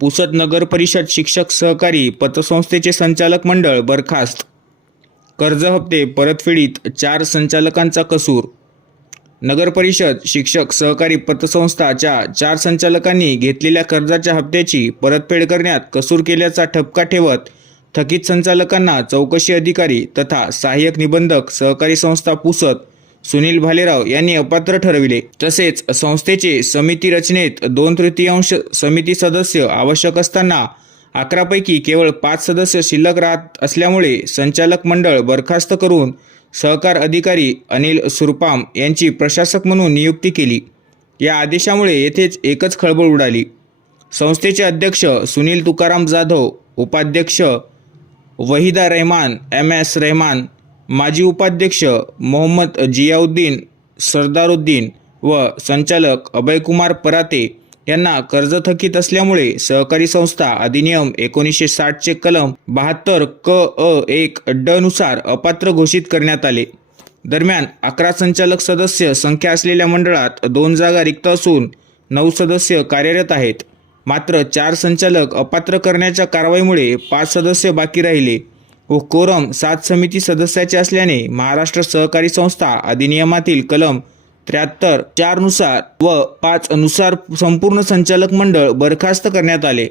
पुसद नगर परिषद शिक्षक सहकारी पतसंस्थेचे संचालक मंडळ बरखास्त. कर्ज हप्ते परतफेडीत चार संचालकांचा कसूर. नगर परिषद शिक्षक सहकारी पतसंस्थाच्या चार संचालकांनी घेतलेल्या कर्जाच्या हप्त्याची परतफेड करण्यात कसूर केल्याचा ठपका ठेवत थकीत संचालकांना चौकशी अधिकारी तथा सहाय्यक निबंधक सहकारी संस्था पुसत सुनील भालेराव यांनी अपात्र ठरविले. तसेच संस्थेचे समिती रचनेत दोन तृतीयांश समिती सदस्य आवश्यक असताना अकरापैकी केवळ पाच सदस्य शिल्लक राहत असल्यामुळे संचालक मंडळ बरखास्त करून सहकार अधिकारी अनिल सुरपाम यांची प्रशासक म्हणून नियुक्ती केली. या आदेशामुळे येथेच एकच खळबळ उडाली. संस्थेचे अध्यक्ष सुनील तुकाराम जाधव उपाध्यक्ष वहिदा रहमान एम एस रहमान माजी उपाध्यक्ष मोहम्मद जियाउद्दीन सरदारुद्दीन व संचालक अभयकुमार पराते यांना कर्ज थकीत असल्यामुळे सहकारी संस्था अधिनियम एकोणीसशे साठचे कलम बहात्तर क अ एक ड नुसार अपात्र घोषित करण्यात आले. दरम्यान अकरा संचालक सदस्य संख्या असलेल्या मंडळात दोन जागा रिक्त असून नऊ सदस्य कार्यरत आहेत. मात्र चार संचालक अपात्र करण्याच्या कारवाईमुळे पाच सदस्य बाकी राहिले. व कोरम सात समिती सदस्याचे असल्याने महाराष्ट्र सहकारी संस्था अधिनियमातील कलम त्र्याहत्तर चारनुसार व पाच अनुसार संपूर्ण संचालक मंडळ बरखास्त करण्यात आले.